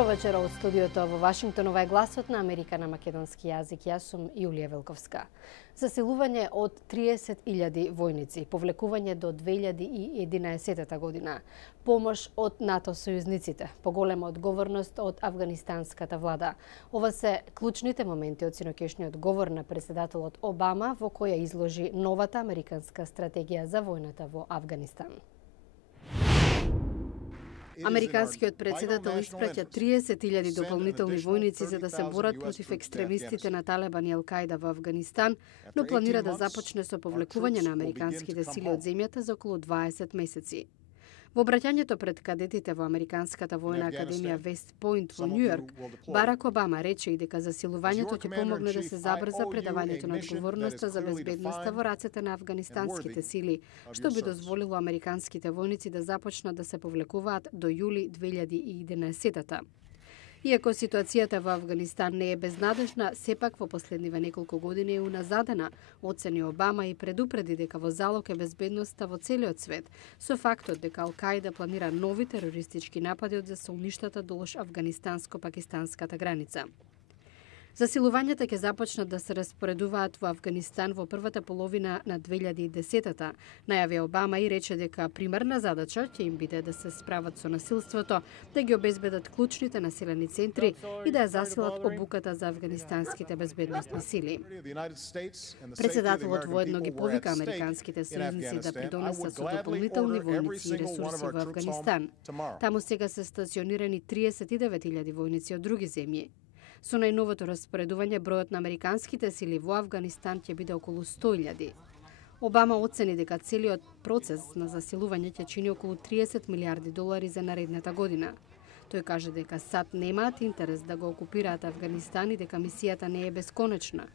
Добро вечер од студиото во Вашингтон. Ова е гласот на Америка на македонски јазик. Јас сум Јулија Велковска. Засилување од 30.000 војници, повлекување до 2011 година, помош од НАТО сојузниците, поголема одговорност од афганистанската влада. Ова се клучните моменти од синокешниот говор на претседателот Обама, во која изложи новата американска стратегија за војната во Авганистан. Американскиот претседател испраќа 30.000 дополнителни војници за да се борат против екстремистите на Талебан и Ал-Каида во Авганистан, но планира да започне со повлекување на американските сили од земјата за околу 20 месеци. Во обраќањето пред кадетите во Американската војна академија Вест Пойнт во Њујорк, Барак Обама рече и дека засилувањето ќе помогне да се забрза предавањето на одговорноста за безбедноста во рацете на афганистанските сили, што би дозволило американските војници да започнат да се повлекуваат до јули 2011. Иако ситуацијата во Авганистан не е безнадежна, сепак во последниве неколку години е уназадена, оцени Обама и предупреди дека во залог е безбедноста во целиот свет, со фактот дека Ал-Каида планира нови терористички напади од засолништата долж афганистанско-пакистанската граница. Засилувањата ќе започнат да се распоредуваат во Авганистан во првата половина на 2010-та, најави Обама и рече дека примарна задача ќе им биде да се справат со насилството, да ги обезбедат клучните населени центри и да ја засилат обуката за афганистанските безбедносни сили. Претседателот воедно ги повика американските сојузници да придонесат со дополнителни војници и ресурси во Авганистан. Таму сега се стационирани 39.000 војници од други земји. Со најновото распоредување, бројот на американските сили во Авганистан ќе биде околу 100.000. Обама оцени дека целиот процес на засилување ќе чини околу 30 милиарди долари за наредната година. Тој каже дека САД немаат интерес да го окупираат Авганистан и дека мисијата не е бесконечна.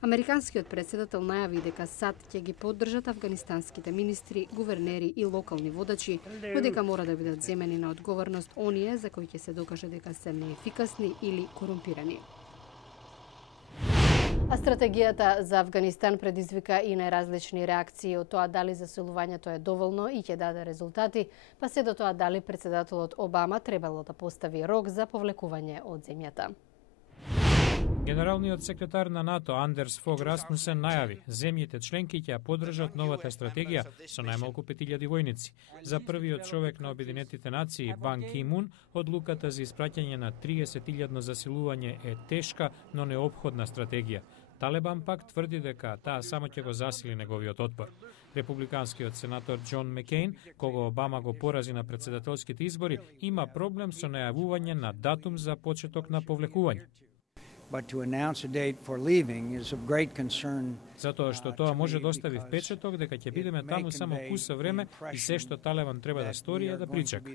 Американскиот претседател најави дека САД ќе ги поддржат афганистанските министри, гувернери и локални водачи, но дека мора да бидат земени на одговорност оние за кои ќе се докаже дека се неефикасни или корумпирани. А стратегијата за Авганистан предизвика и најразлични реакции од тоа дали засилувањето е доволно и ќе даде резултати, па се до тоа дали претседателот Обама требало да постави рок за повлекување од земјата. Генералниот секретар на НАТО Андерс Фог Расмусен најави земјите членки ќе ја поддржат новата стратегија со најмалку 5.000 војници. За првиот човек на Обединетите нации Бан Ки Мун, одлуката за испраќање на 30.000 засилување е тешка, но неопходна стратегија. Талебан пак тврди дека таа само ќе го засили неговиот отпор. Републиканскиот сенатор Џон Мекејн, кого Обама го порази на претседателските избори, има проблем со најавување на датум за почеток на повлекување. Затоа што тоа може да остави впечаток дека ќе бидеме таму само куса време и се што Талебан треба да стори е да причека.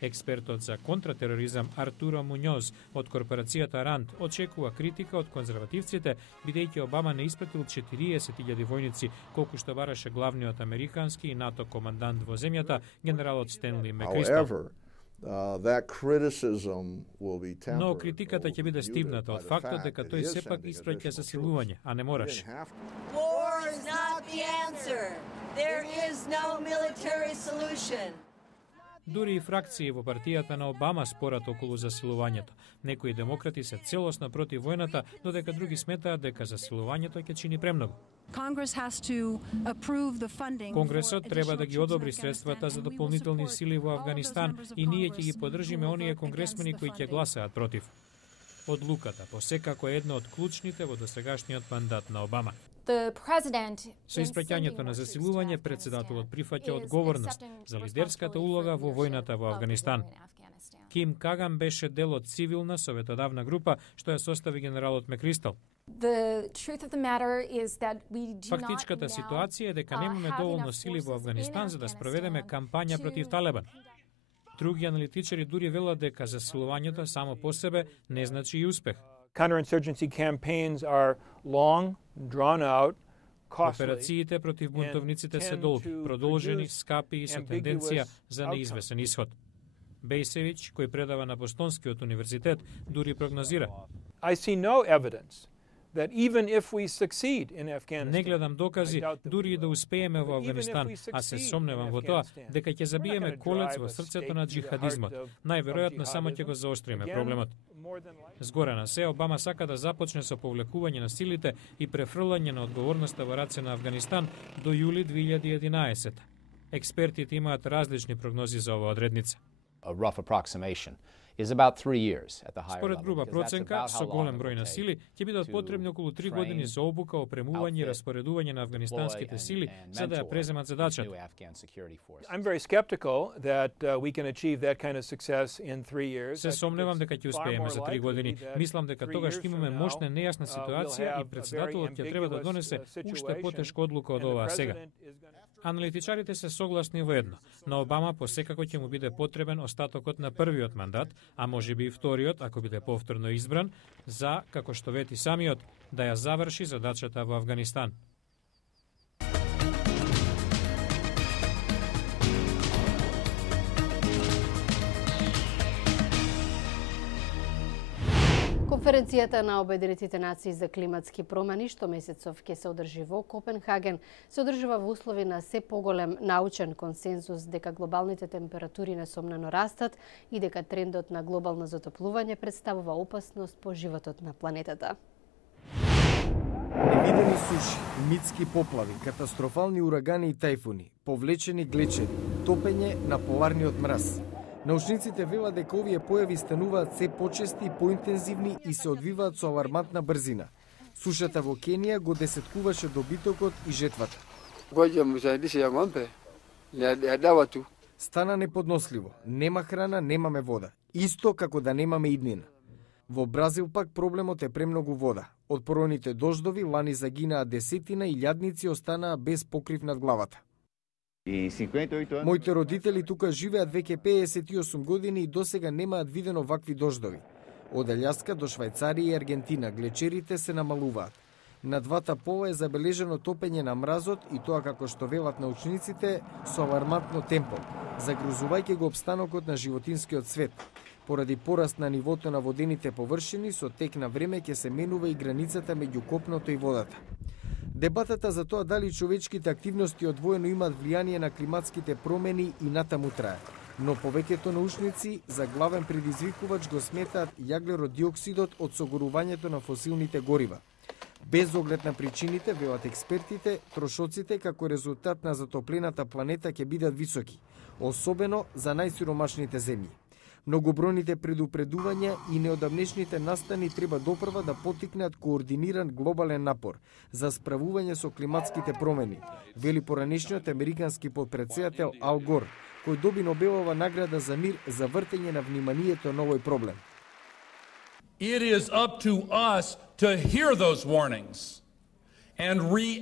Експертот за контратероризам Артуро Муњоз од корпорацијата Ранд очекува критика од конзервативците, бидејќи Обама не испратил 40.000 војници, колку што бараше главниот американски и НАТО командант во земјата, генералот Стенли Мекристал. Но критиката ќе биде стивната од фактот дека тој сепак испраќа засилување, а не мораше. Дури и фракции во партијата на Обама спорат околу засилувањето. Некои демократи се целосно против војната, додека други сметаат дека засилувањето ќе чини премногу. Конгресот треба да ги одобри средствата за дополнителни сили во Авганистан и ние ќе ги поддржиме оние конгресмени кои ќе гласаат против. Одлуката посекако е една од клучните во досегашниот мандат на Обама. Со испраќањето на засилување, претседателот прифаќа одговорност за лидерската улога во војната во Авганистан. Ким Каган беше дел од цивилна советодавна група што ја состави генералот Мекристал. Фактичката ситуација е дека немаме доволно сили во Авганистан за да спроведеме кампања против Талебан. Други аналитичари дури велат дека засилувањето само по себе не значи и успех. Операциите против бунтовниците се долги, продолжени, скапи и со тенденција за неизвесен исход. Бејсевиќ, кој предава на Бостонскиот универзитет, дури прогнозира. Не гледам докази дури и да успееме во Авганистан, а се сомневам во тоа дека ќе забиеме колец во срцето на џихадизмот. Најверојатно само ќе го заостриме проблемот. Згоре на се, Обама сака да започне со повлекување на силите и префрлање на одговорноста во раце на Авганистан до јули 2011. Експертите имаат различни прогнози за оваа одредница. Според груба проценка, со голем број на сили, ќе бидат потребни околу 3 години за обука, опремување и распоредување на афганистанските сили за да ја преземат задачата. Се сомневам дека ќе успееме за 3 години. Мислам дека тогаш ќе имаме мощна нејасна ситуација и претседателот ќе треба да донесе уште потешка одлука од оваа сега. Аналитичарите се согласни во едно. На Обама посекако ќе му биде потребен остатокот на првиот мандат, а можеби и вториот, ако биде повторно избран, за, како што вети самиот, да ја заврши задачата во Авганистан. Конференцијата на Обединетите нации за климатски промени, што месецов ќе се одржи во Копенхаген, се одржува во услови на се поголем научен консензус дека глобалните температури несомнено растат и дека трендот на глобално затоплување представува опасност по животот на планетата. Невидени суши, митски поплави, катастрофални урагани и тајфуни, повлечени глечери, топење на поларниот мраз. Научниците велат дека овие појави стануваат се почести, поинтензивни и се одвиваат со алармантна брзина. Сушата во Кенија го десеткуваше добитокот и жетвата. Стана неподносливо. Нема храна, немаме вода. Исто како да немаме иднина. Во Бразил пак проблемот е премногу вода. Од поројните дождови лани загинаа десетина и илјадници останаа без покрив над главата. Моите родители тука живеат веќе 58 години и досега немаат видено вакви дождови. Од Алјаска до Швајцарија и Аргентина глечерите се намалуваат. На двата пола е забележено топење на мразот и тоа, како што велат научниците, со алармантно темпо, загрозувајќи го опстанокот на животинскиот свет. Поради пораст на нивото на водените површини, со тек на време ќе се менува и границата меѓу копното и водата. Дебатата за тоа дали човечките активности одвоено имаат влијание на климатските промени и натаму трае. Но повеќето научници за главен предизвикувач го сметаат јаглеродиоксидот од согорувањето на фосилните горива. Без оглед на причините, велат експертите, трошоците како резултат на затоплената планета ќе бидат високи, особено за најсиромашните земји. Многобројните предупредувања и неодамнешните настани треба допрва да потикнат координиран глобален напор за справување со климатските промени, вели поранешниот американски потпредседател Ал Гор, кој доби Нобелова награда за мир за вртење на вниманието на овој проблем. It is up to us to hear those warnings.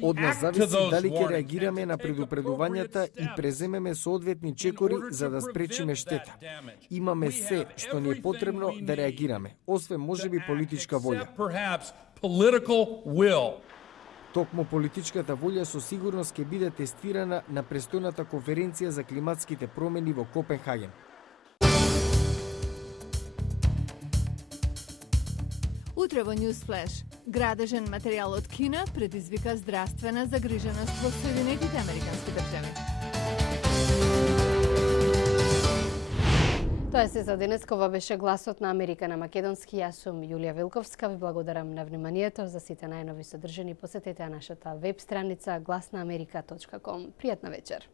Од нас зависи дали ќе реагираме на предупредувањата и преземеме соодветни чекори за да спречиме штета. Имаме се што ни е потребно да реагираме, освен можеби политичка волја. Токму политичката волја со сигурност ќе биде тестирана на престојната конференција за климатските промени во Копенхаген. Утре во Newsflash. Градежен материјал од Кина предизвика здравствена загриженост во Соединетите Американски држави. Тоа е се за денеска. Ова беше Гласот на Америка на македонски. Јас сум Јулија Вилковска. Ви благодарам на вниманието. За сите најнови содржини посетете нашата веб страница glasnaamerika.com. Пријатна вечер.